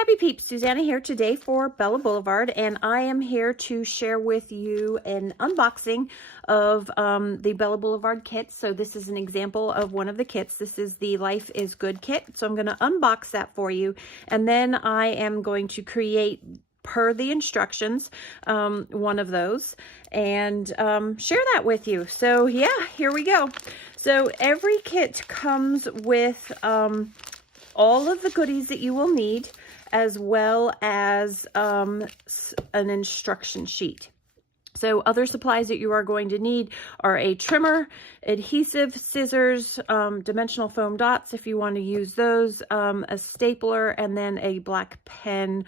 Scrappy Peeps, Susanna here today for Bella Boulevard, and I am here to share with you an unboxing of the Bella Boulevard kits. So this is an example of one of the kits. This is the Life is Good kit. So I'm going to unbox that for you, and then I am going to create, per the instructions, one of those and share that with you. So yeah, here we go. So every kit comes with all of the goodies that you will need, as well as an instruction sheet. So other supplies that you are going to need are a trimmer, adhesive, scissors, dimensional foam dots if you want to use those, a stapler, and then a black pen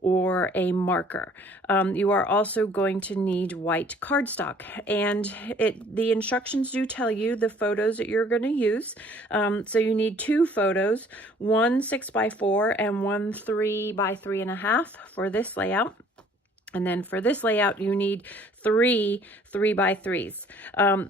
or a marker. You are also going to need white cardstock, and the instructions do tell you the photos that you're going to use. So you need 2 photos, one 6x4 and one 3x3.5 for this layout. And then for this layout, you need 3 3x3s.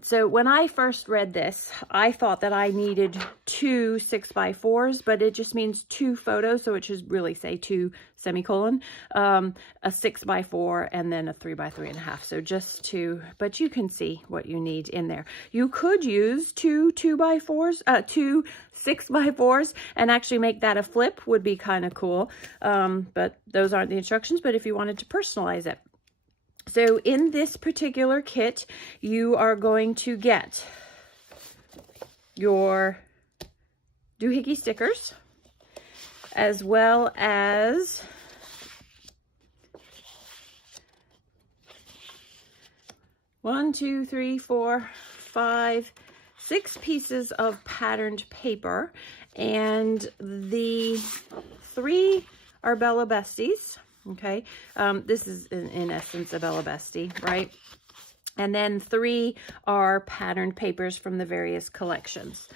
So when I first read this, I thought that I needed 2 6x4s, but it just means 2 photos. So it should really say 2 semicolon, a 6x4 and then a 3x3.5. So just 2, but you can see what you need in there. You could use 2 2x4s, 2 6x4s, and actually make that a flip would be kind of cool. But those aren't the instructions, but if you wanted to personalize it. So in this particular kit, you are going to get your doohickey stickers, as well as one, 2, 3, 4, 5, 6 pieces of patterned paper, and the 3 are Bella Besties. Okay, this is in essence a Bella Bestie, right? And then 3 are patterned papers from the various collections.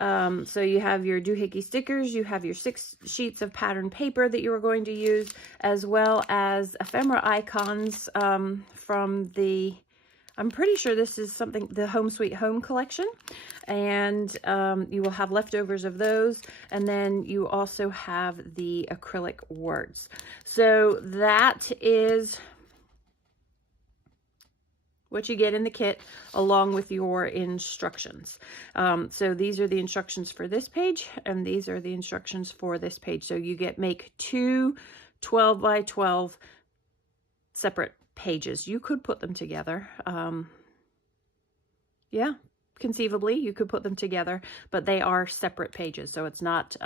So you have your doohickey stickers, you have your 6 sheets of patterned paper that you are going to use, as well as ephemera icons from the, I'm pretty sure this is something, the Home Sweet Home collection, and you will have leftovers of those, and then you also have the acrylic words. So that is what you get in the kit, along with your instructions. So these are the instructions for this page, and these are the instructions for this page. So you make 2 12x12 separate pages. You could put them together. Yeah, conceivably you could put them together, but they are separate pages, so it's not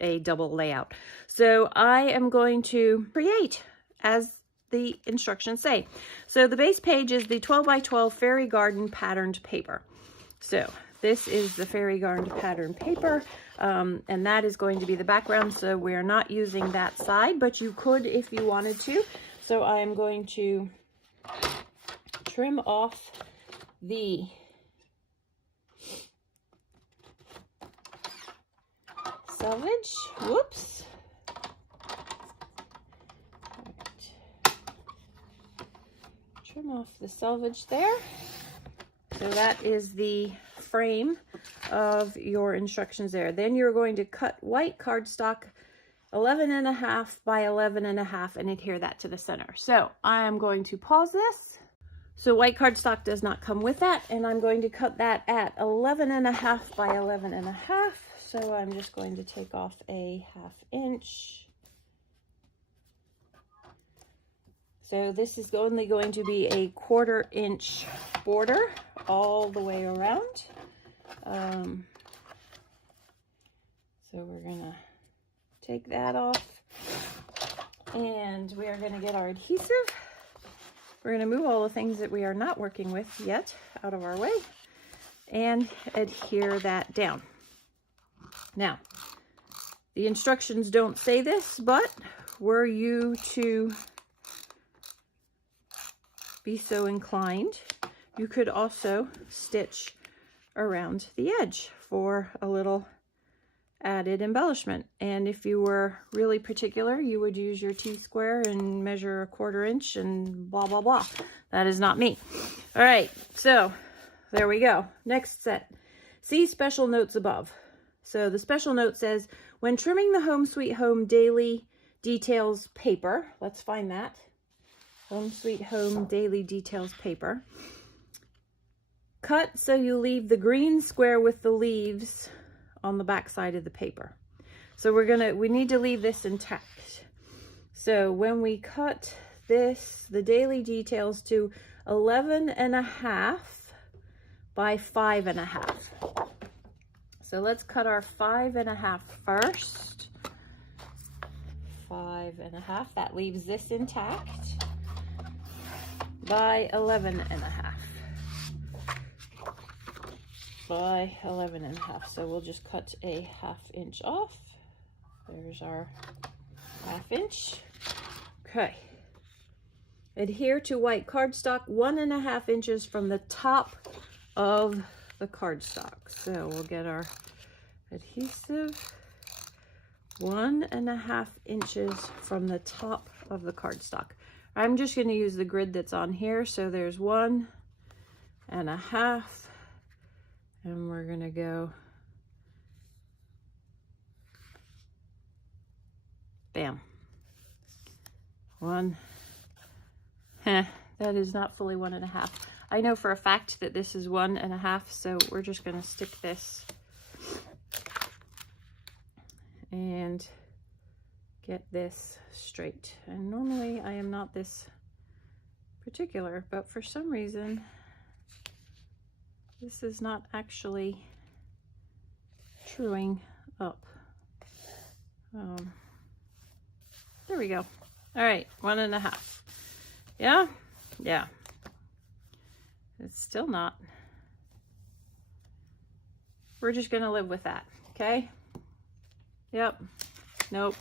a double layout. So I am going to create as the instructions say. So the base page is the 12x12 Fairy Garden patterned paper. So this is the Fairy Garden patterned paper, and that is going to be the background. So we're not using that side, but you could if you wanted to. So I am going to trim off the selvage. Whoops. Right. Trim off the selvage there. So that is the frame of your instructions there. Then you're going to cut white cardstock 11.5 by 11.5 and adhere that to the center. So I am going to pause this. So white cardstock does not come with that, and I'm going to cut that at 11.5 by 11.5. So I'm just going to take off a 1/2 inch. So this is only going to be a 1/4 inch border all the way around. So we're gonna take that off, and we are going to get our adhesive. We're going to move all the things that we are not working with yet out of our way and adhere that down. Now, the instructions don't say this, but were you to be so inclined, you could also stitch around the edge for a little added embellishment. And if you were really particular, you would use your T-square and measure 1/4 inch and blah blah blah. That is not me. All right, so there we go. Next set. See special notes above. So the special note says, when trimming the Home Sweet Home daily details paper. Let's find that. Home Sweet Home Daily Details paper. Cut so you leave the green square with the leaves on the back side of the paper. So we need to leave this intact. So when we cut this, the daily details to 11.5 by 5.5. So let's cut our 5.5 first. 5.5, that leaves this intact, by 11.5. By 11.5. So we'll just cut a 1/2 inch off. There's our 1/2 inch. Okay. Adhere to white cardstock 1.5 inches from the top of the cardstock. So we'll get our adhesive 1.5 inches from the top of the cardstock. I'm just going to use the grid that's on here. So there's 1.5, and we're going to go bam. 1. That is not fully 1.5. I know for a fact that this is 1.5, so we're just going to stick this and get this straight. And normally I am not this particular, but for some reason this is not actually truing up. There we go. All right, 1.5. Yeah, yeah. It's still not. We're just gonna live with that, okay? Yep. Nope.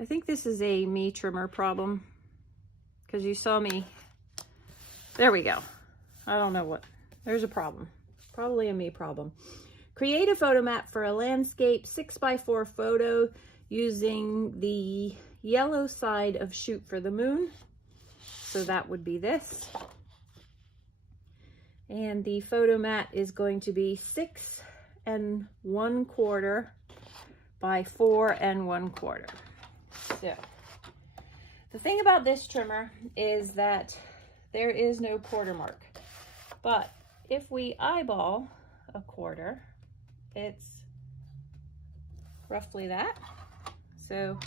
I think this is a me trimmer problem, because you saw me. There we go. I don't know what. There's a problem. Probably a me problem. Create a photo map for a landscape 6x4 photo using the yellow side of Shoot for the Moon. So that would be this. And the photo mat is going to be 6 1/4 by 4 1/4. So the thing about this trimmer is that there is no quarter mark, but if we eyeball a quarter, it's roughly that. So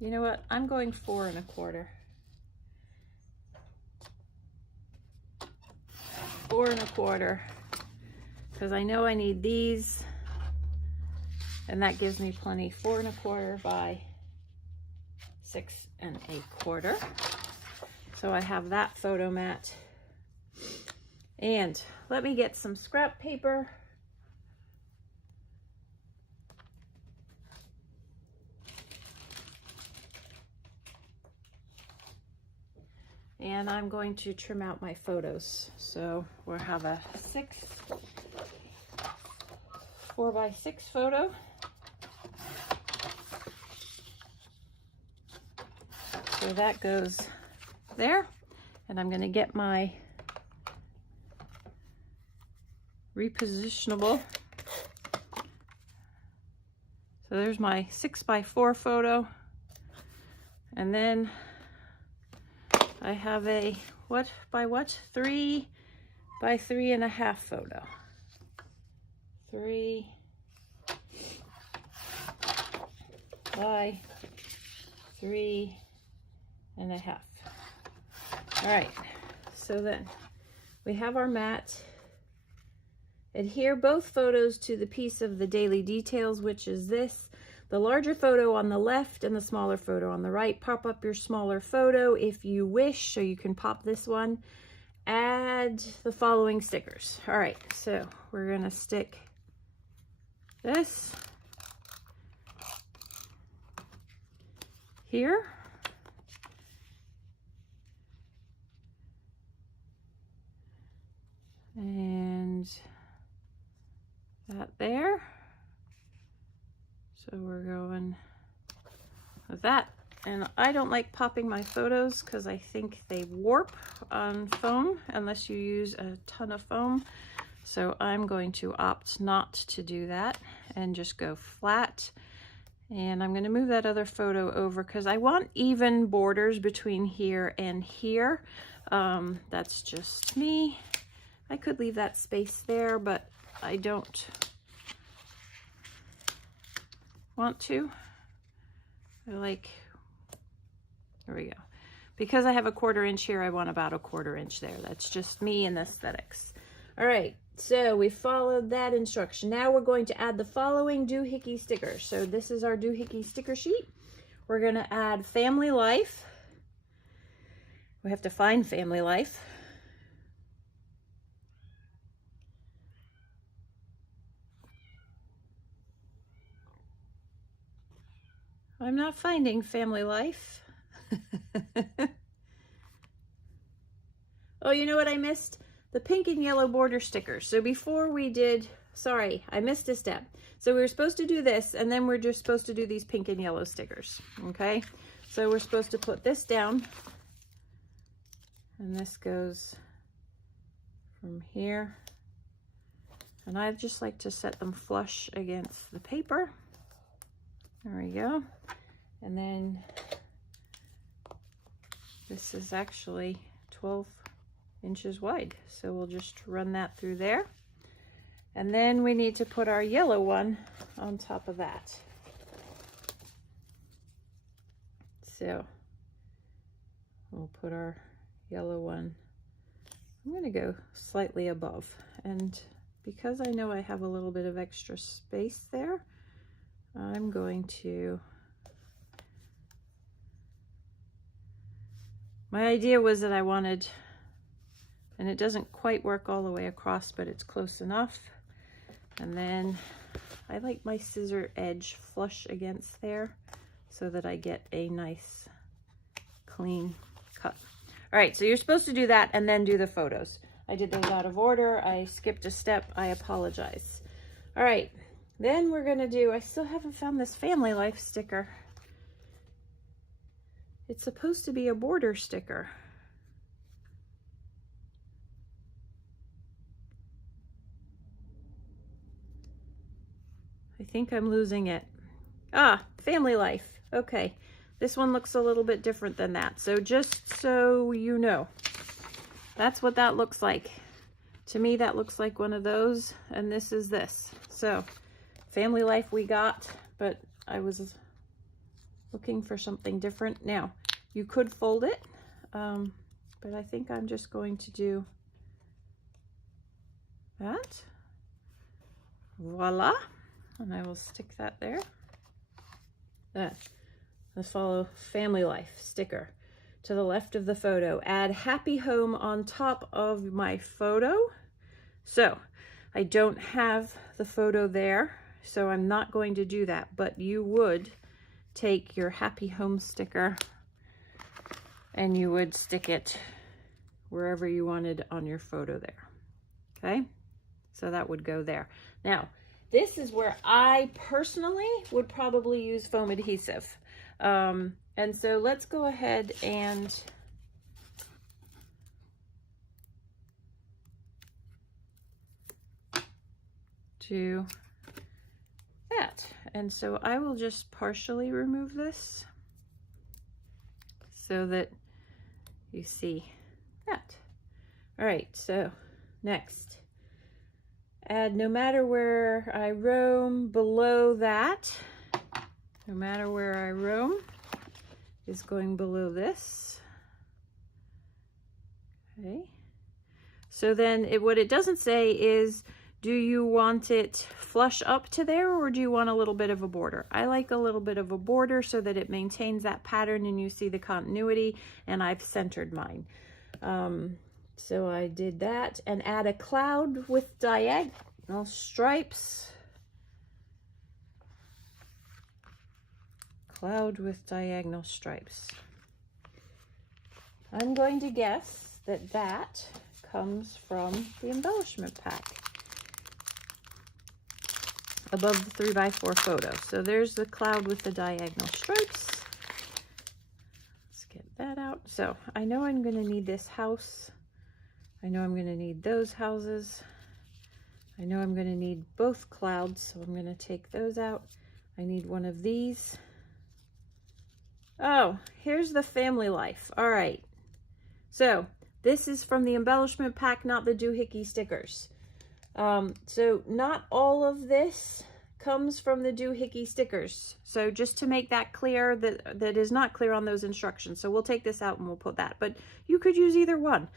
you know what, I'm going 4 1/4. 4 1/4, because I know I need these, and that gives me plenty. 4 1/4 by 6 1/4. So I have that photo mat. And let me get some scrap paper. And I'm going to trim out my photos. So we'll have a 4x6 photo. So that goes there. And I'm going to get my repositionable. So there's my 6x4 photo. And then I have a 3 by 3.5 photo. 3 by 3.5. All right, so then we have our mat. Adhere both photos to the piece of the daily details, which is this. The larger photo on the left and the smaller photo on the right. Pop up your smaller photo if you wish, so you can pop this one. Add the following stickers. All right, so we're gonna stick this here. And that there. So we're going with that. And I don't like popping my photos because I think they warp on foam unless you use a ton of foam. So I'm going to opt not to do that. and just go flat. And I'm going to move that other photo over because I want even borders between here and here. That's just me. I could leave that space there, but I don't want to. I like, there we go. Because I have a 1/4 inch here, I want about a 1/4 inch there. That's just me and aesthetics. All right, so we followed that instruction. Now we're going to add the following doohickey stickers. So this is our doohickey sticker sheet. We're going to add family life. We have to find family life. I'm not finding family life. Oh, you know what I missed? The pink and yellow border stickers. So before we did, sorry, I missed a step. So we were supposed to do this, and then we're just supposed to do these pink and yellow stickers, okay? So we're supposed to put this down, and this goes from here. And I just like to set them flush against the paper. There we go. And then this is actually 12 inches wide. So we'll just run that through there. And then we need to put our yellow one on top of that. So we'll put our yellow one, I'm going to go slightly above. And because I know I have a little bit of extra space there, I'm going to, my idea was that I wanted, and it doesn't quite work all the way across, but it's close enough. And then I like my scissor edge flush against there so that I get a nice clean cut. All right, so you're supposed to do that and then do the photos. I did those out of order. I skipped a step. I apologize. All right, then we're gonna do, I still haven't found this family life sticker. It's supposed to be a border sticker. I think I'm losing it. Ah, family life. Okay, this one looks a little bit different than that. So just so you know, that's what that looks like. To me, that looks like one of those, and this is this. So family life we got, but I was looking for something different. Now, you could fold it, but I think I'm just going to do that. Voila. And I will stick that there. The follow family life sticker to the left of the photo. Add happy home on top of my photo. So I don't have the photo there, so I'm not going to do that, but you would take your happy home sticker and you would stick it wherever you wanted on your photo there. Okay, so that would go there. Now, this is where I personally would probably use foam adhesive. And so let's go ahead and do that. And so I will just partially remove this so that you see that. All right, so next. Add no matter where I roam below that. No matter where I roam is going below this. Okay. So then what it doesn't say is, do you want it flush up to there or do you want a little bit of a border? I like a little bit of a border so that it maintains that pattern and you see the continuity, and I've centered mine. So I did that, and add a cloud with diagonal stripes. Cloud with diagonal stripes. I'm going to guess that that comes from the embellishment pack above the 3x4 photo. So there's the cloud with the diagonal stripes. Let's get that out. So I know I'm going to need this house. I know I'm going to need those houses. I know I'm going to need both clouds, so I'm going to take those out. I need one of these. Oh, here's the family life. All right. So this is from the embellishment pack, not the doohickey stickers. So not all of this comes from the doohickey stickers. So just to make that clear, that is not clear on those instructions. So we'll take this out and we'll put that, but you could use either one.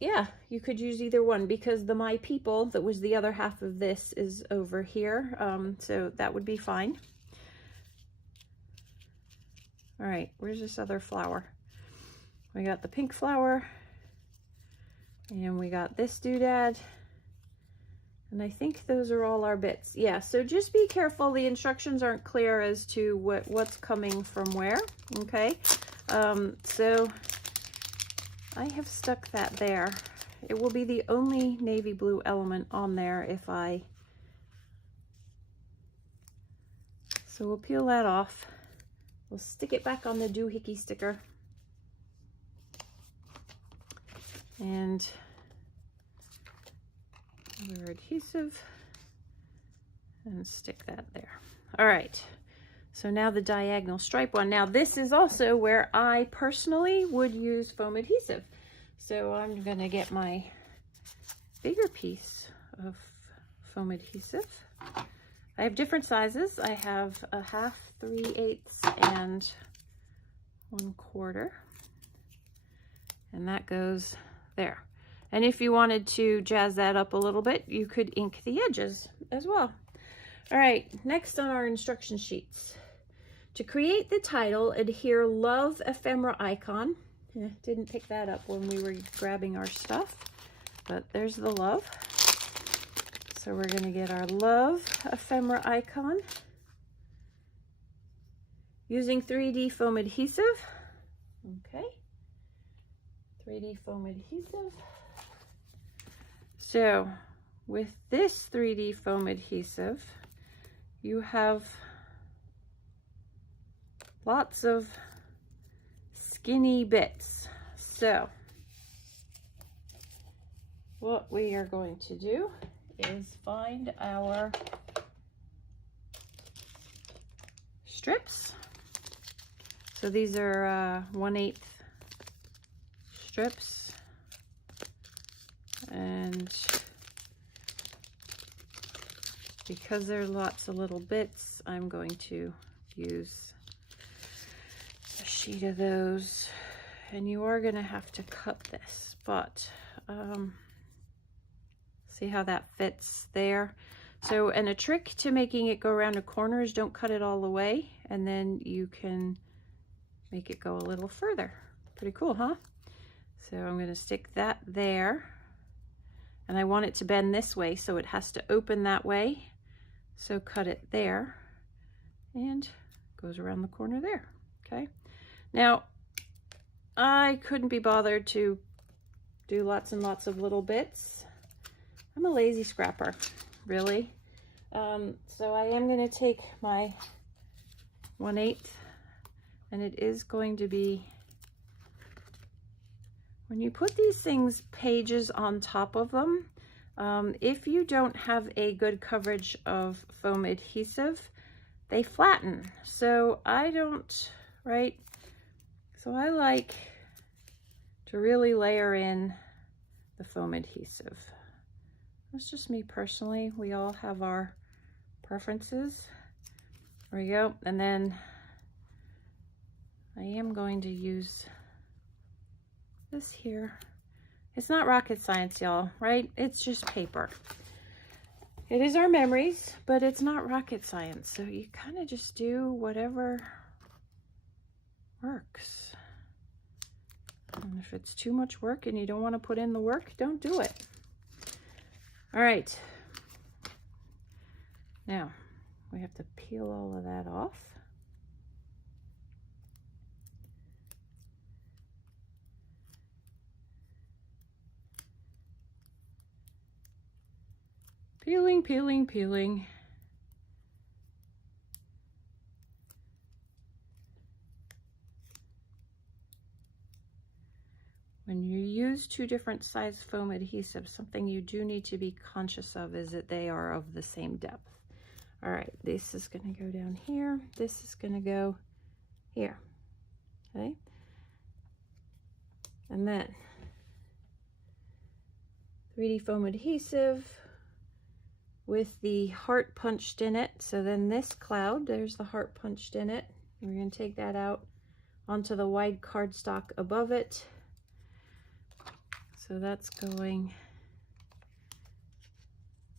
Yeah, you could use either one because the My People, that was the other half of this, is over here. So that would be fine. All right, where's this other flower? We got the pink flower, and we got this doodad, and I think those are all our bits. Yeah, so just be careful. The instructions aren't clear as to what's coming from where, okay? So I have stuck that there. It will be the only navy blue element on there if I... So we'll peel that off. We'll stick it back on the doohickey sticker. And our adhesive, and stick that there. All right, so now the diagonal stripe one. Now this is also where I personally would use foam adhesive. So I'm gonna get my bigger piece of foam adhesive. I have different sizes. I have a 1/2, 3/8, and 1/4. And that goes there. And if you wanted to jazz that up a little bit, you could ink the edges as well. All right, next on our instruction sheets. To create the title, adhere Love ephemera icon. Didn't pick that up when we were grabbing our stuff, but there's the love. So we're going to get our Love ephemera icon using 3D foam adhesive. Okay, 3D foam adhesive. So with this 3D foam adhesive, you have lots of skinny bits. So what we are going to do is find our strips. So these are 1/8 strips, and because there's lots of little bits, I'm going to use a sheet of those, and you are going to have to cut this, but see how that fits there. So, and a trick to making it go around the corners, don't cut it all the way, and then you can make it go a little further. Pretty cool, huh? So I'm going to stick that there, and I want it to bend this way, so it has to open that way. So cut it there, and goes around the corner there. Okay. Now, I couldn't be bothered to do lots and lots of little bits. I'm a lazy scrapper, really. So I am going to take my 1/8, and it is going to be, when you put these things, pages on top of them, if you don't have a good coverage of foam adhesive, they flatten. So I don't, right? So I like to really layer in the foam adhesive. That's just me personally. We all have our preferences. There we go. And then I am going to use this here. It's not rocket science, y'all, right? It's just paper. It is our memories, but it's not rocket science. So you kind of just do whatever works. And if it's too much work and you don't want to put in the work, don't do it. All right. Now, we have to peel all of that off. Peeling, peeling, peeling. When you're use 2 different size foam adhesives, something you do need to be conscious of is that they are of the same depth. All right, this is going to go down here. This is going to go here. Okay. And then 3D foam adhesive with the heart punched in it. So then this cloud, there's the heart punched in it. We're going to take that out onto the wide cardstock above it. So that's going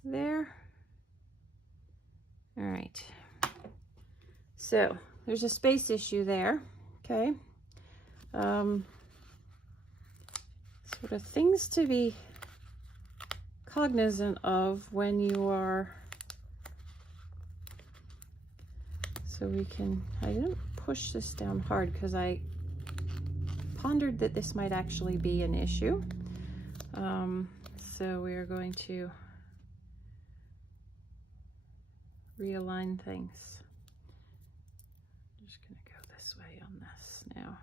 there. All right. So there's a space issue there. Okay. Sort of things to be cognizant of when you are, so we can, I didn't push this down hard because I pondered that this might actually be an issue. So we are going to realign things. I'm just going to go this way on this now.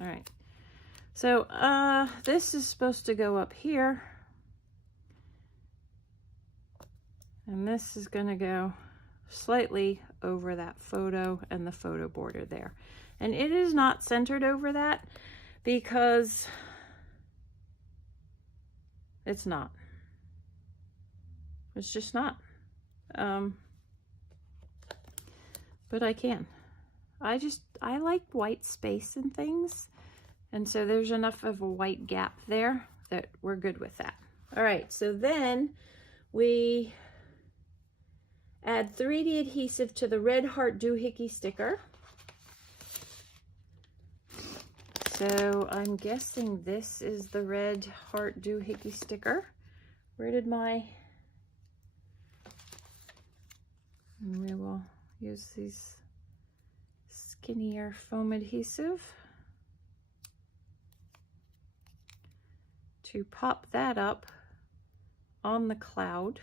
All right. So this is supposed to go up here. And this is going to go slightly over that photo and the photo border there. And it is not centered over that because it's not. It's just not. But I can. I like white space and things. And so there's enough of a white gap there that we're good with that. All right, so then we add 3D adhesive to the red heart doohickey sticker. So I'm guessing this is the red heart doohickey sticker. Where did my, and we will use these skinnier foam adhesive to pop that up on the cloud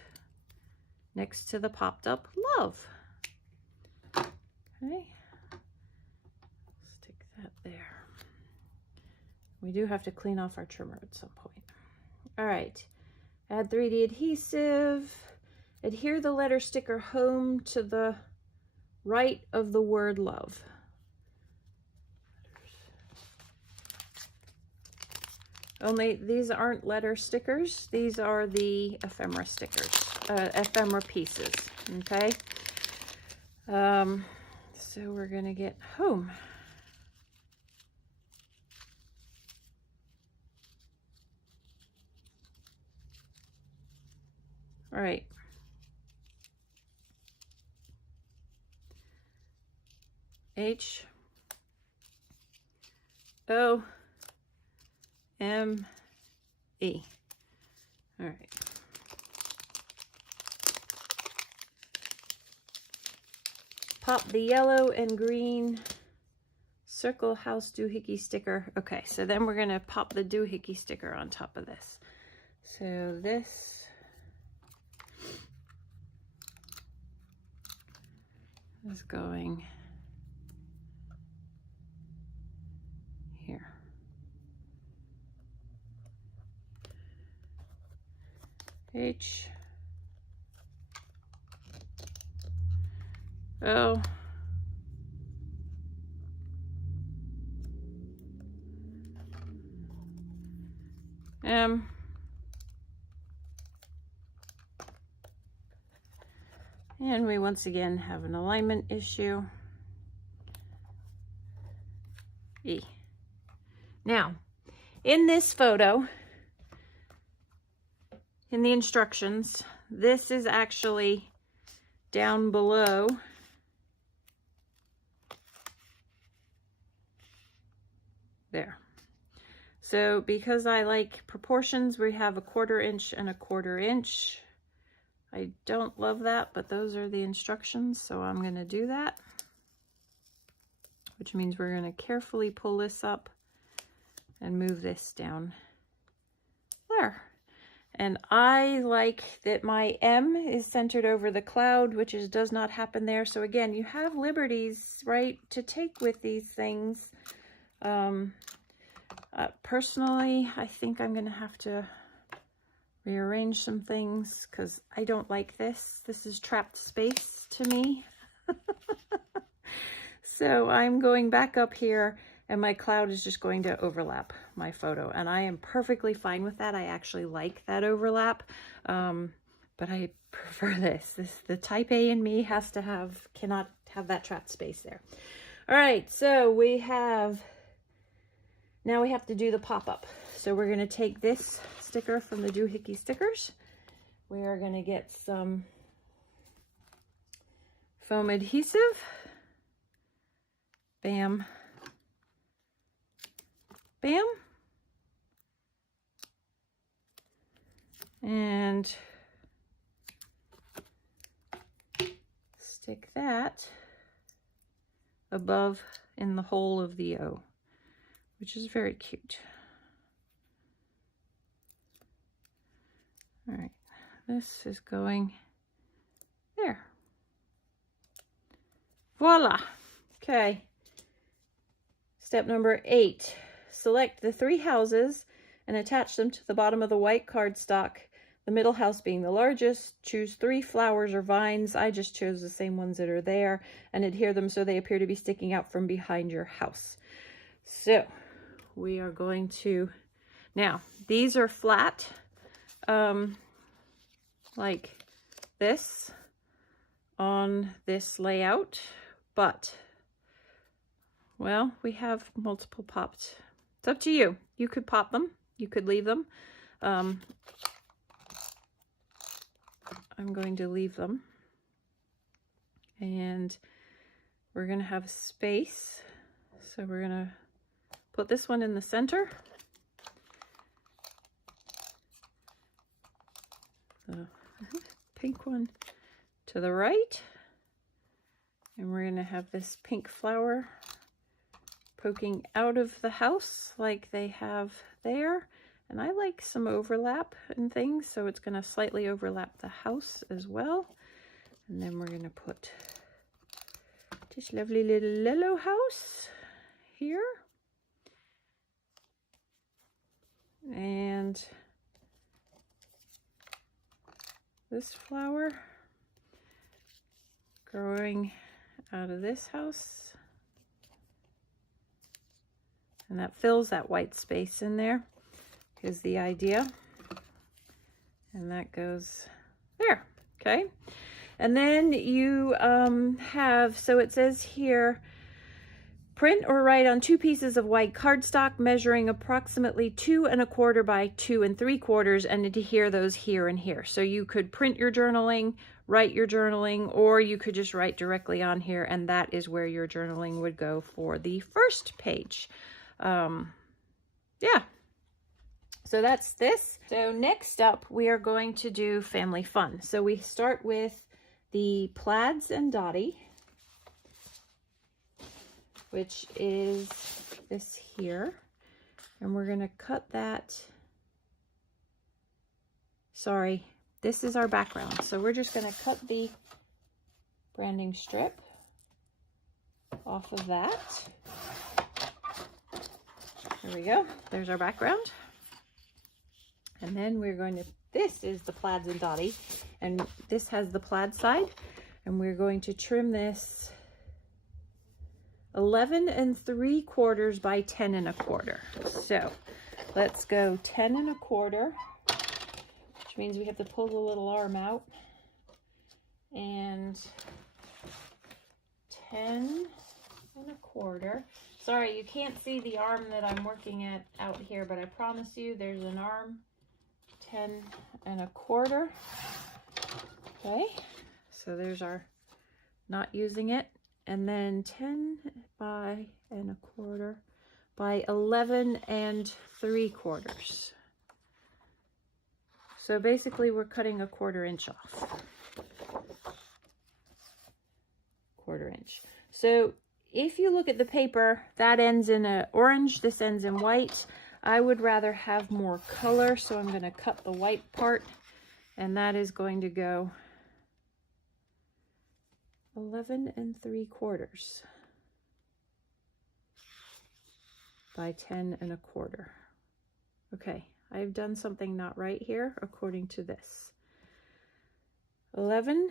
next to the popped up love. Okay, stick that there. We do have to clean off our trimmer at some point. All right, add 3D adhesive. Adhere the letter sticker home to the right of the word love. Only these aren't letter stickers. These are the ephemera stickers, ephemera pieces, okay? So we're gonna get home. All right. H O M E. All right. Pop the yellow and green circle house doohickey sticker. Okay, so then we're going to pop the doohickey sticker on top of this. So this is going here. H O M and we once again have an alignment issue. E. Now, in this photo, in the instructions, this is actually down below there. So because I like proportions, we have a 1/4 inch and a 1/4 inch. I don't love that, but those are the instructions, so I'm going to do that, which means we're going to carefully pull this up and move this down there. And I like that my M is centered over the cloud, which does not happen there. So again, you have liberties, right, to take with these things. Personally, I think I'm going to have to rearrange some things because I don't like this. This is trapped space to me. So I'm going back up here, and my cloud is just going to overlap my photo, and I am perfectly fine with that. I actually like that overlap, but I prefer this. The type A in me cannot have that trapped space there. All right, so now we have to do the pop-up. So we're going to take this sticker from the Doohickey stickers. We are going to get some foam adhesive. Bam. Bam. And stick that above in the hole of the O, which is very cute. All right, this is going there. Voila. Okay. Step number 8, select the 3 houses and attach them to the bottom of the white cardstock, the middle house being the largest. Choose 3 flowers or vines. I just chose the same ones that are there, and adhere them so they appear to be sticking out from behind your house. So we are going to, now these are flat, like this on this layout, but well, we have multiple popped. It's up to you. You could pop them. You could leave them. I'm going to leave them. And we're going to have a space. So we're going to put this one in the center. The pink one to the right. And we're going to have this pink flower poking out of the house like they have there. And I like some overlap and things, so it's going to slightly overlap the house as well. And then we're going to put this lovely little yellow house here. And this flower growing out of this house. And that fills that white space in there, is the idea. And that goes there, okay? And then you have, so it says here, print or write on 2 pieces of white cardstock measuring approximately 2 1/4 by 2 3/4, and adhere those here and here. So you could print your journaling, write your journaling, or you could just write directly on here, and that is where your journaling would go for the first page. Yeah, so that's this. So next up, we are going to do family fun. So we start with the Plaids and Dottie, which is this here, and we're going to cut that. Sorry, this is our background, so we're just going to cut the branding strip off of that. There we go. There's our background. And then we're going to, this is the Plaids and Dottie, and this has the plaid side, and we're going to trim this 11 3/4 by 10 1/4. So let's go 10 1/4, which means we have to pull the little arm out, and 10 1/4. Sorry, you can't see the arm that I'm working at out here, but I promise you there's an arm. 10 1/4. Okay, so there's our not using it. And then 10 by 1/4 by 11 3/4. So basically we're cutting 1/4 inch off. 1/4 inch. So if you look at the paper, that ends in an orange, this ends in white. I would rather have more color, so I'm going to cut the white part, and that is going to go 11 3/4 by 10 1/4. Okay, I've done something not right here according to this. 11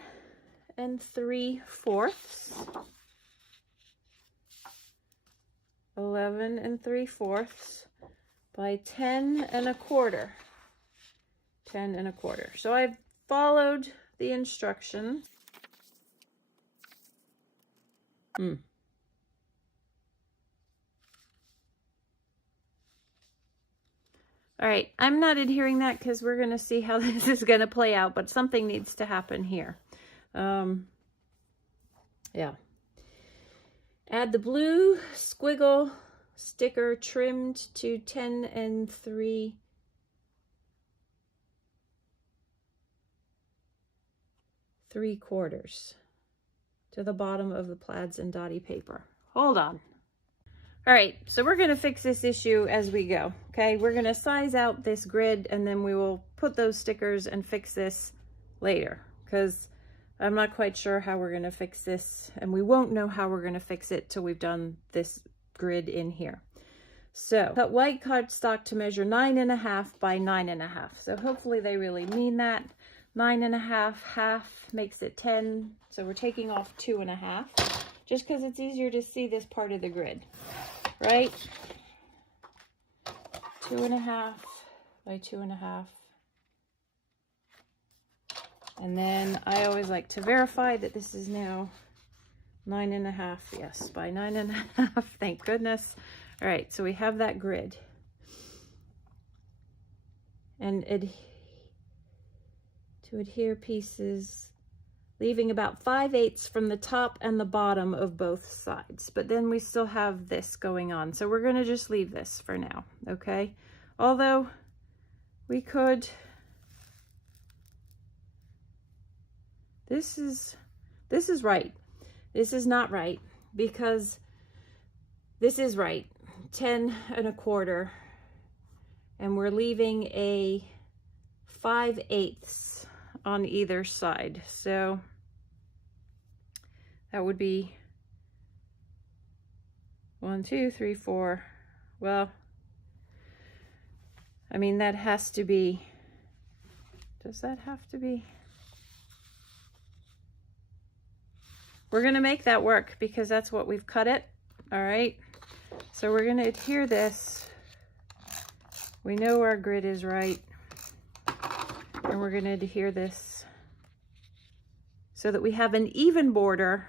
3/4. 11 3/4 by 10 1/4. 10 1/4. So I've followed the instructions. All right, I'm not adhering that because we're going to see how this is going to play out, but something needs to happen here. Yeah. Add the blue squiggle sticker trimmed to 10 3/4 to the bottom of the plaids and dotty paper. Hold on. All right, so we're going to fix this issue as we go, okay? We're going to size out this grid and then we will put those stickers and fix this later because I'm not quite sure how we're going to fix this, and we won't know how we're going to fix it till we've done this grid in here. So cut white cardstock to measure 9 1/2 by 9 1/2. So hopefully they really mean that. 9 1/2, half makes it 10. So we're taking off 2 1/2 just because it's easier to see this part of the grid. Right? 2 1/2 by 2 1/2. And then I always like to verify that this is now 9 1/2. Yes, by 9 1/2. Thank goodness. All right, so we have that grid. And to adhere pieces, leaving about 5/8 from the top and the bottom of both sides. But then we still have this going on. So we're going to just leave this for now, okay? Although we could, this is right. This is not right because this is right. 10 1/4, and we're leaving a 5/8 on either side. So that would be 1 2 3 4. Well, I mean, that has to be, does that have to be? We're going to make that work because that's what we've cut it. All right. So we're going to adhere this. We know our grid is right. And we're going to adhere this so that we have an even border,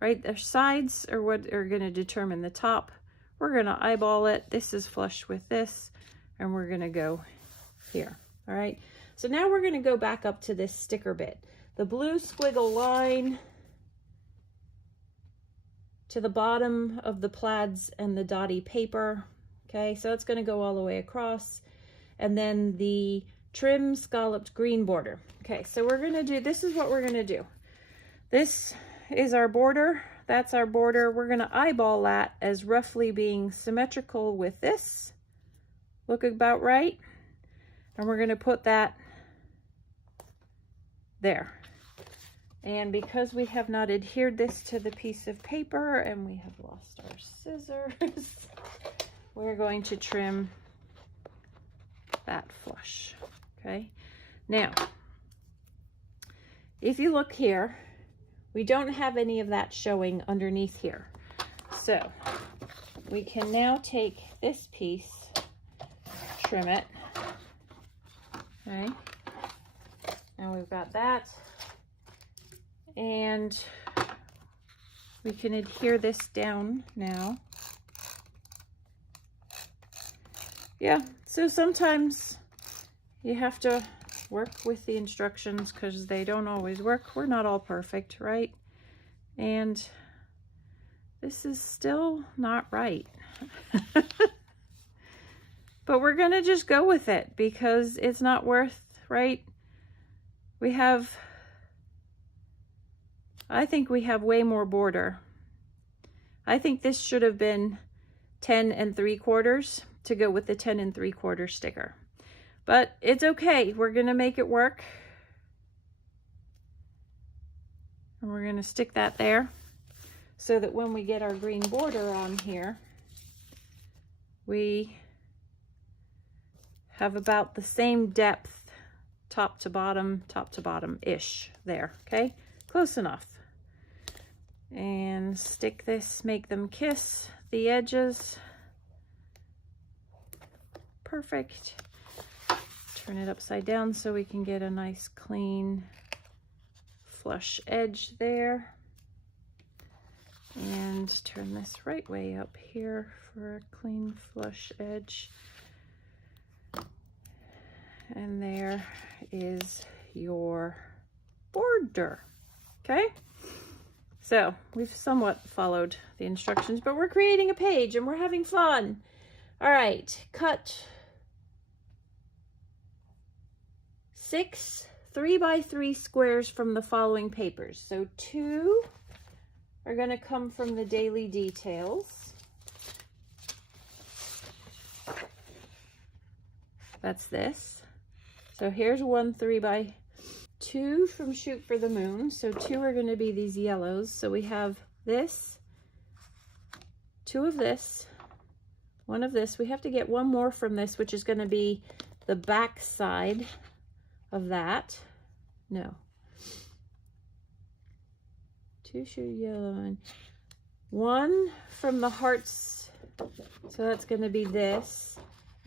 right? The sides are what are going to determine the top. We're going to eyeball it. This is flush with this, and we're going to go here. All right. So now we're going to go back up to this sticker bit. The blue squiggle line to the bottom of the plaids and the dotty paper. Okay, so it's going to go all the way across. And then the trim scalloped green border. Okay, so we're going to do, this is what we're going to do. This is our border. That's our border. We're going to eyeball that as roughly being symmetrical with this. Look about right. And we're going to put that there. And because we have not adhered this to the piece of paper and we have lost our scissors, we're going to trim that flush. Okay. Now, if you look here, we don't have any of that showing underneath here. So we can now take this piece, trim it. Okay. Now we've got that. And we can adhere this down now. Yeah, so sometimes you have to work with the instructions because they don't always work. We're not all perfect, right? And this is still not right. But we're going to just go with it because it's not worth, right? We have, I think we have way more border. I think this should have been 10 3/4 to go with the 10 3/4 sticker. But it's okay. We're going to make it work. And we're going to stick that there so that when we get our green border on here, we have about the same depth, top to bottom-ish there, okay? Close enough. And stick this, make them kiss the edges. Perfect. Turn it upside down so we can get a nice clean flush edge there. And turn this right way up here for a clean flush edge. And there is your border. Okay? So we've somewhat followed the instructions, but we're creating a page and we're having fun. All right, cut 6 3x3 squares from the following papers. So 2 are going to come from the daily details. That's this. So here's 1 3x2 from Shoot for the Moon. So 2 are going to be these yellows. So we have this, 2 of this, 1 of this. We have to get 1 more from this, which is going to be the back side of that. No. 2 shoe yellow and 1 from the hearts. So that's going to be this.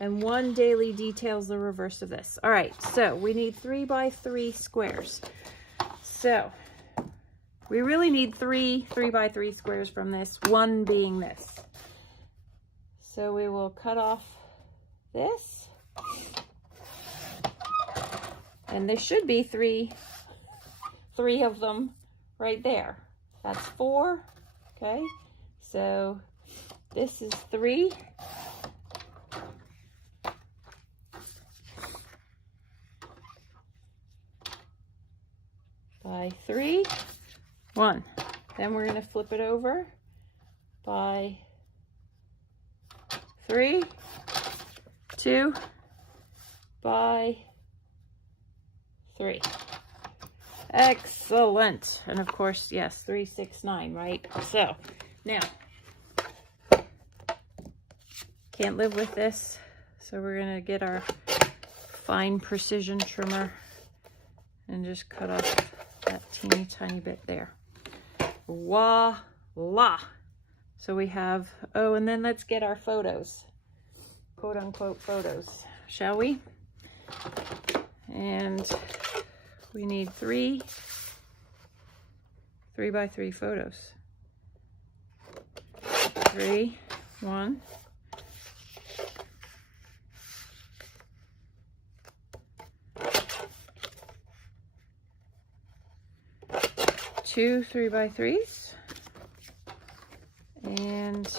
And 1 daily details the reverse of this. All right, so we need 3x3 squares. So we really need 3 3x3 squares from this, 1 being this. So we will cut off this. And there should be three of them right there. That's 4, okay? So this is 3. By 3, 1. Then we're going to flip it over by 3, 2, by 3. Excellent. And of course, yes, 3, 6, 9, right? So now, can't live with this. So we're going to get our fine precision trimmer and just cut off that teeny tiny bit there. Voila. So we have, oh, and then let's get our photos, quote unquote photos, shall we? And we need 3 3x3 photos. 3, 1. 2 3x3s and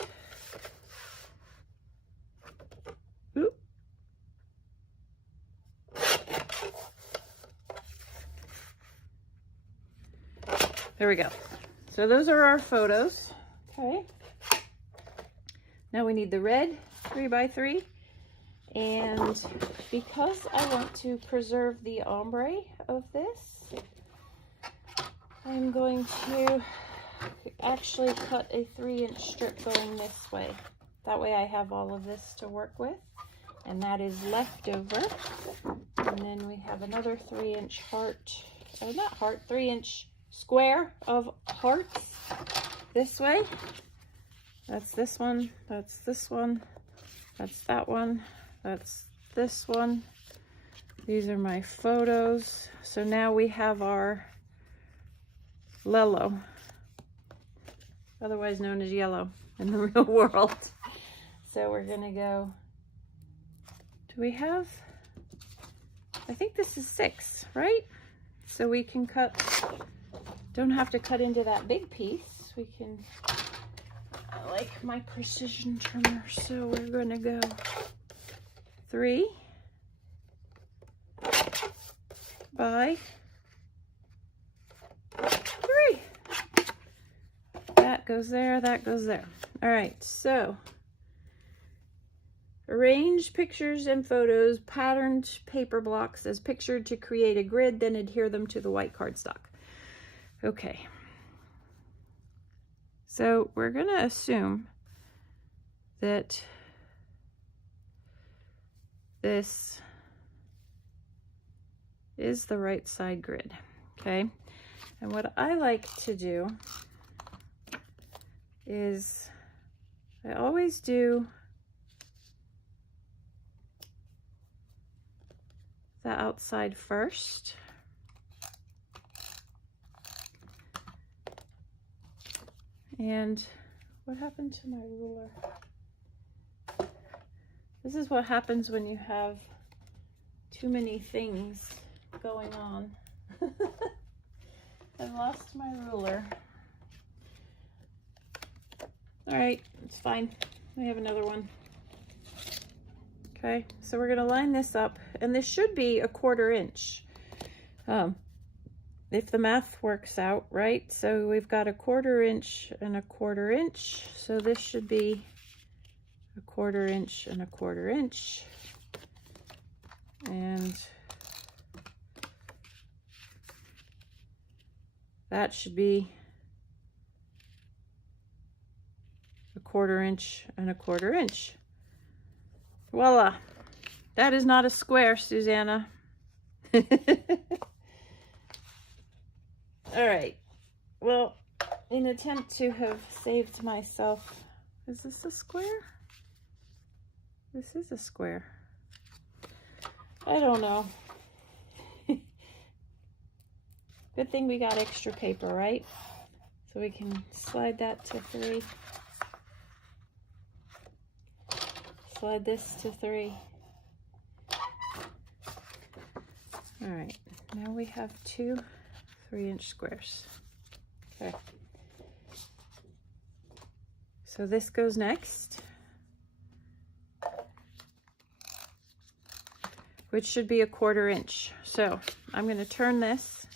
oop. There we go. So those are our photos. Okay. Now we need the red 3x3, and because I want to preserve the ombre of this, I'm going to actually cut a 3-inch strip going this way. That way I have all of this to work with, and that is leftover. And then we have another 3-inch heart, oh not heart, 3-inch square of hearts this way. That's this one, that's this one, that's that one, that's this one. These are my photos. So now we have our Lello, otherwise known as yellow in the real world. So we're gonna go, do we have, I think this is 6, right? So we can cut, don't have to cut into that big piece. We can, I like my precision trimmer, so we're gonna go 3 by 3. That goes there, that goes there. All right, so arrange pictures and photos, patterned paper blocks as pictured to create a grid, then adhere them to the white cardstock. Okay. So we're gonna assume that this is the right side grid, okay? And what I like to do is I always do the outside first. And what happened to my ruler? This is what happens when you have too many things going on. I lost my ruler. All right, it's fine. We have another one. Okay, so we're gonna line this up, and this should be 1/4 inch. If the math works out, right? So we've got 1/4 inch and 1/4 inch. So this should be 1/4 inch and 1/4 inch. And that should be 1/4 inch and 1/4 inch. Voila. That is not a square, Susanna. All right. Well, in attempt to have saved myself, is this a square? This is a square. I don't know. Good thing we got extra paper, right? So we can slide that to 3. Slide this to 3. All right, now we have 2 3-inch squares. Okay. So this goes next, which should be 1/4 inch. So I'm going to turn this,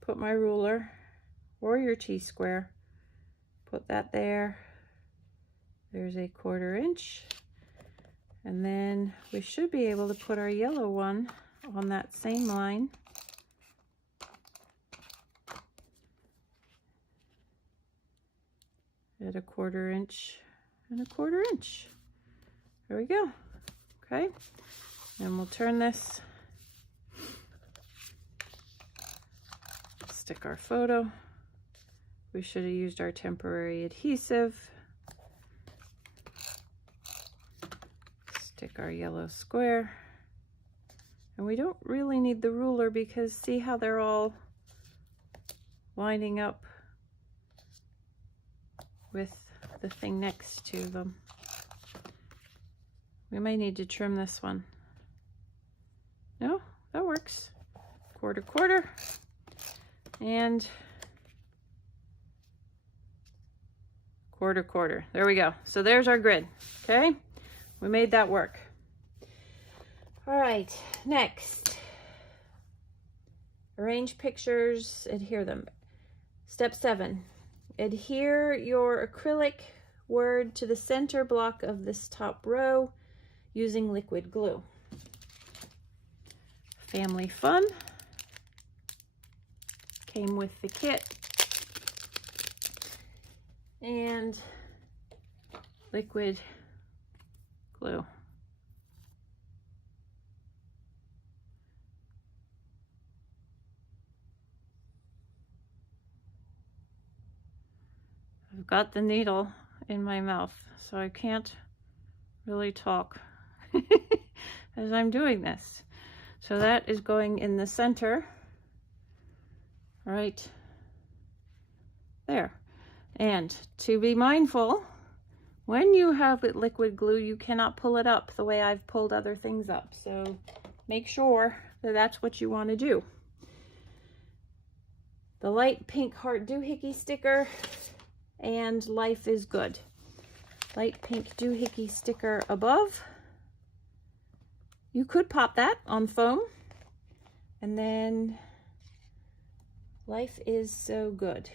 put my ruler or your T-square, put that there. There's 1/4 inch. And then we should be able to put our yellow one on that same line. At 1/4 inch and 1/4 inch. There we go. Okay. And we'll turn this, stick our photo. We should have used our temporary adhesive. Stick our yellow square. And we don't really need the ruler because see how they're all lining up with the thing next to them. We may need to trim this one. No, that works. 1/4 and 1/4. There we go. So there's our grid. Okay, we made that work. All right, next, arrange pictures, adhere them. Step 7, adhere your acrylic word to the center block of this top row using liquid glue. Family fun. Came with the kit. And liquid glue. I've got the needle in my mouth, so I can't really talk as I'm doing this. So that is going in the center, right there. And to be mindful, when you have liquid glue, you cannot pull it up the way I've pulled other things up. So make sure that that's what you want to do. The light pink heart doohickey sticker and life is good. Light pink doohickey sticker above. You could pop that on foam. And then life is so good.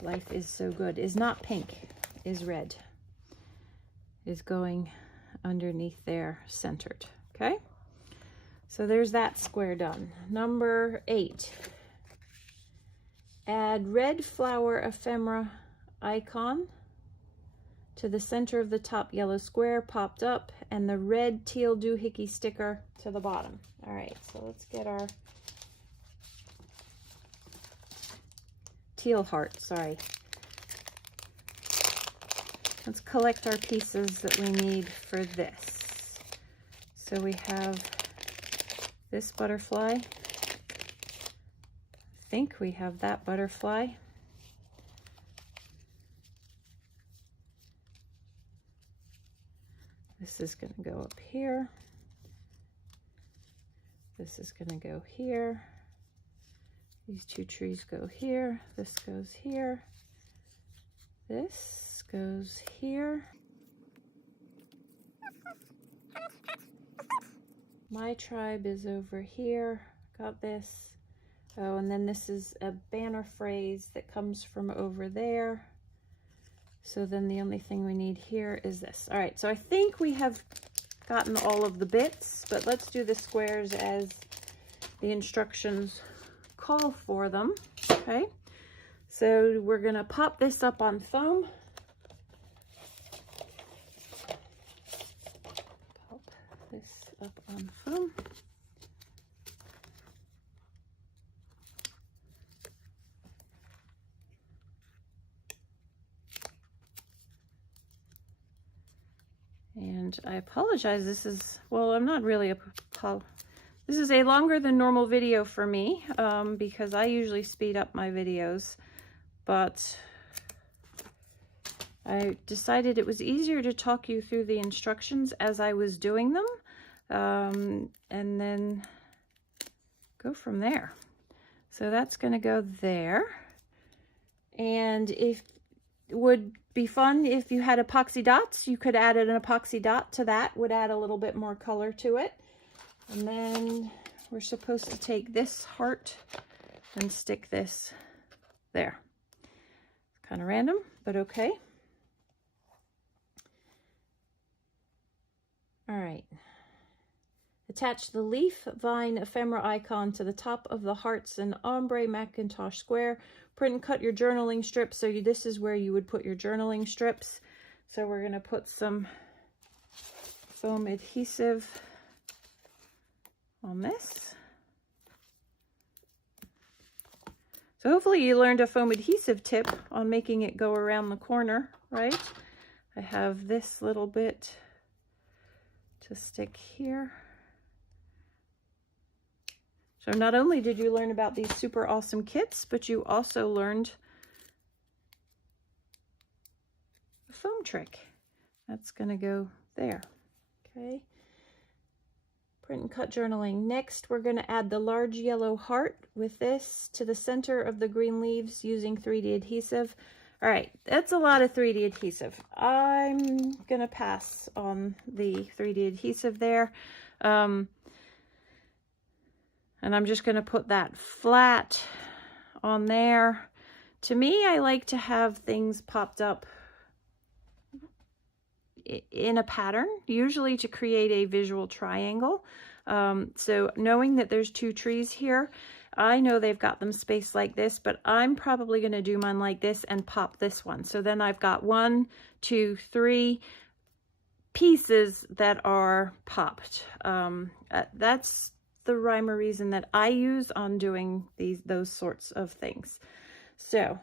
Life is so good is not pink, is red. Is going underneath there, centered. Okay? So there's that square done. Number 8. Add red flower ephemera icon to the center of the top yellow square popped up, and the red teal doohickey sticker to the bottom. All right, so let's get our teal heart, sorry. Let's collect our pieces that we need for this. So we have this butterfly. I think we have that butterfly. This is going to go up here. This is going to go here. These two trees go here. This goes here. This goes here. My tribe is over here. Got this. Oh, and then this is a banner phrase that comes from over there. So then the only thing we need here is this. All right, so I think we have gotten all of the bits, but let's do the squares as the instructions call for them. Okay, so we're gonna pop this up on foam. Pop this up on foam. And I apologize, this is, well, I'm not really this is a longer than normal video for me, because I usually speed up my videos, but I decided it was easier to talk you through the instructions as I was doing them, and then go from there. So that's going to go there. And if it would be fun if you had epoxy dots, you could add an epoxy dot to that, would add a little bit more color to it. And then we're supposed to take this heart and stick this there. Kind of random, but okay. All right. Attach the leaf, vine, ephemera icon to the top of the hearts and ombre Macintosh square. Print and cut your journaling strips. So this is where you would put your journaling strips. So we're going to put some foam adhesive on this. So hopefully you learned a foam adhesive tip on making it go around the corner, right? I have this little bit to stick here. So not only did you learn about these super awesome kits, but you also learned a foam trick. That's going to go there. Okay. Print and cut journaling. Next, we're going to add the large yellow heart with this to the center of the green leaves using 3D adhesive. All right, that's a lot of 3D adhesive. I'm going to pass on the 3D adhesive there. And I'm just going to put that flat on there. To me, I like to have things popped up in a pattern, usually to create a visual triangle. So knowing that there's two trees here, I know they've got them spaced like this, but I'm probably going to do mine like this and pop this one. So then I've got 1, 2, 3 pieces that are popped. That's the rhyme or reason that I use on doing those sorts of things. So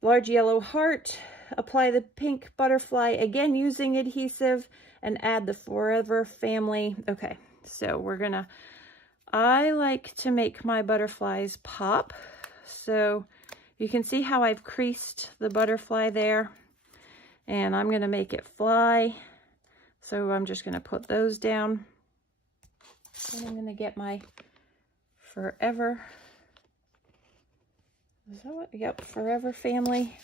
large yellow heart, apply the pink butterfly again using adhesive, and add the Forever family. Okay, so we're gonna, I like to make my butterflies pop. So you can see how I've creased the butterfly there, and I'm gonna make it fly. So I'm just gonna put those down. And I'm going to get my Forever, is that what? Yep, Forever family,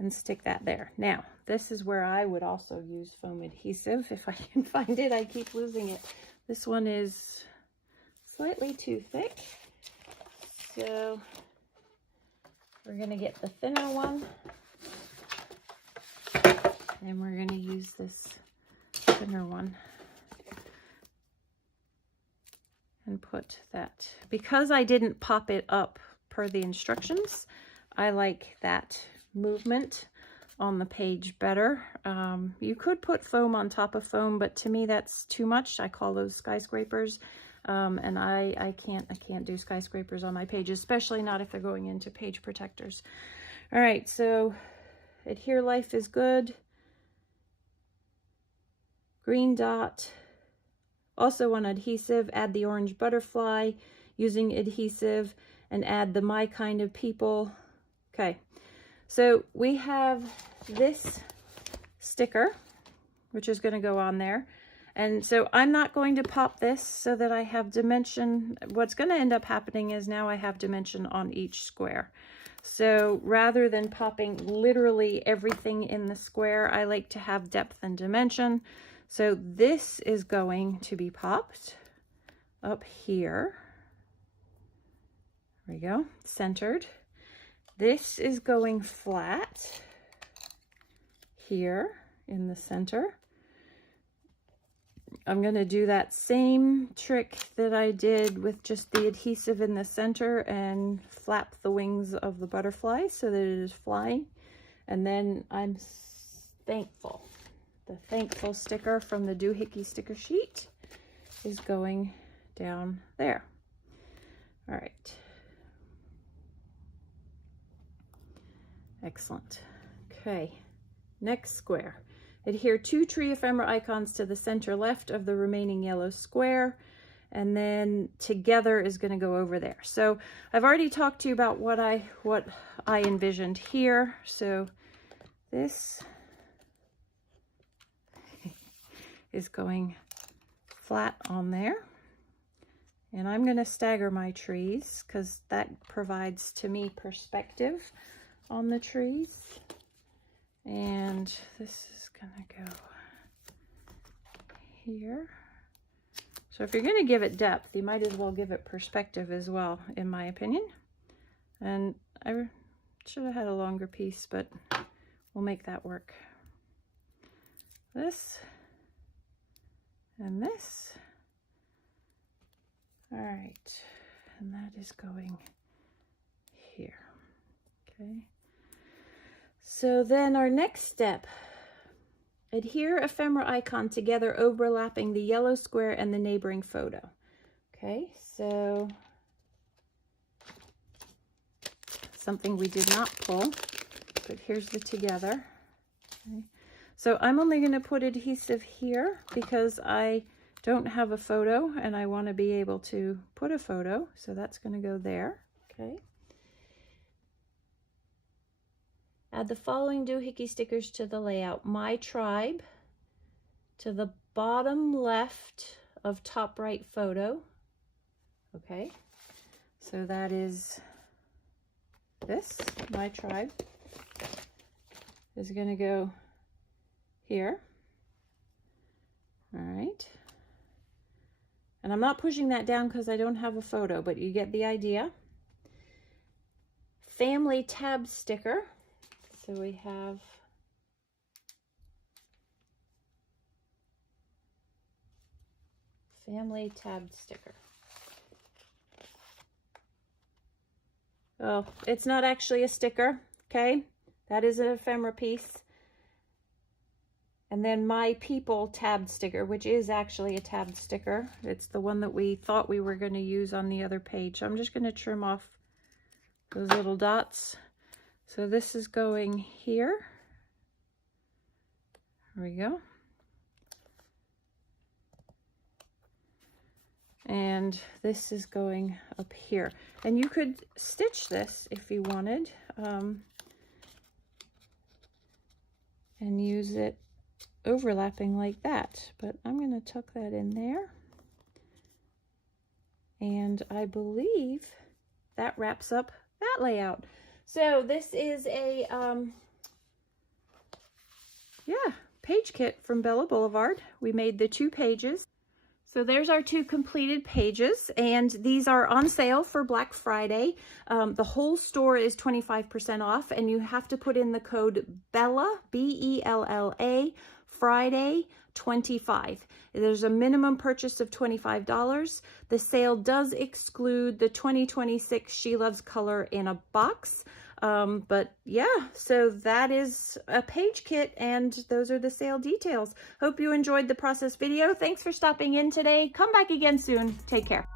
and stick that there. Now, this is where I would also use foam adhesive if I can find it. I keep losing it. This one is slightly too thick. So we're going to get the thinner one. And we're going to use this thinner one. And put that, because I didn't pop it up per the instructions, I like that movement on the page better. You could put foam on top of foam, but to me that's too much. I call those skyscrapers, and I can't do skyscrapers on my pages, especially not if they're going into page protectors. All right, so adhere life is good. Green dot. Also on adhesive, add the orange butterfly using adhesive, and add the My Kind of People. Okay, so we have this sticker, which is going to go on there. And so I'm not going to pop this so that I have dimension. What's going to end up happening is now I have dimension on each square. So rather than popping literally everything in the square, I like to have depth and dimension. So this is going to be popped up here. There we go, centered. This is going flat here in the center. I'm going to do that same trick that I did with just the adhesive in the center and flap the wings of the butterfly so that it is flying. And then I'm thankful. The thankful sticker from the doohickey sticker sheet is going down there. All right. Excellent. Okay, next square. Adhere 2 tree ephemera icons to the center left of the remaining yellow square, and then together is going to go over there. So I've already talked to you about what I envisioned here. So this is going flat on there, and I'm going to stagger my trees because that provides to me perspective on the trees. And this is gonna go here. So if you're gonna give it depth, you might as well give it perspective as well, in my opinion. And I should have had a longer piece, but we'll make that work. This and this. All right, and that is going here. Okay. So then our next step, adhere ephemera icon together, overlapping the yellow square and the neighboring photo. Okay, so something we did not pull, but here's the together. Okay. So I'm only going to put adhesive here because I don't have a photo and I want to be able to put a photo. So that's going to go there. Okay. Add the following doohickey stickers to the layout. My Tribe to the bottom left of top right photo. Okay, so that is this. My Tribe is going to go here. All right. And I'm not pushing that down because I don't have a photo, but you get the idea. Family tab sticker. So we have family tabbed sticker. Oh, it's not actually a sticker, okay? That is an ephemera piece. And then My People tabbed sticker, which is actually a tabbed sticker. It's the one that we thought we were going to use on the other page. So I'm just going to trim off those little dots. So this is going here. There we go. And this is going up here. And you could stitch this if you wanted, and use it overlapping like that. But I'm going to tuck that in there. And I believe that wraps up that layout. So this is a, page kit from Bella Boulevard. We made the 2 pages. So there's our 2 completed pages, and these are on sale for Black Friday. The whole store is 25% off, and you have to put in the code BELLA, B-E-L-L-A, Friday 25. There's a minimum purchase of $25. The sale does exclude the 2026 She Loves Color in a box. But yeah, so that is a page kit, and those are the sale details. Hope you enjoyed the process video. Thanks for stopping in today. Come back again soon. Take care.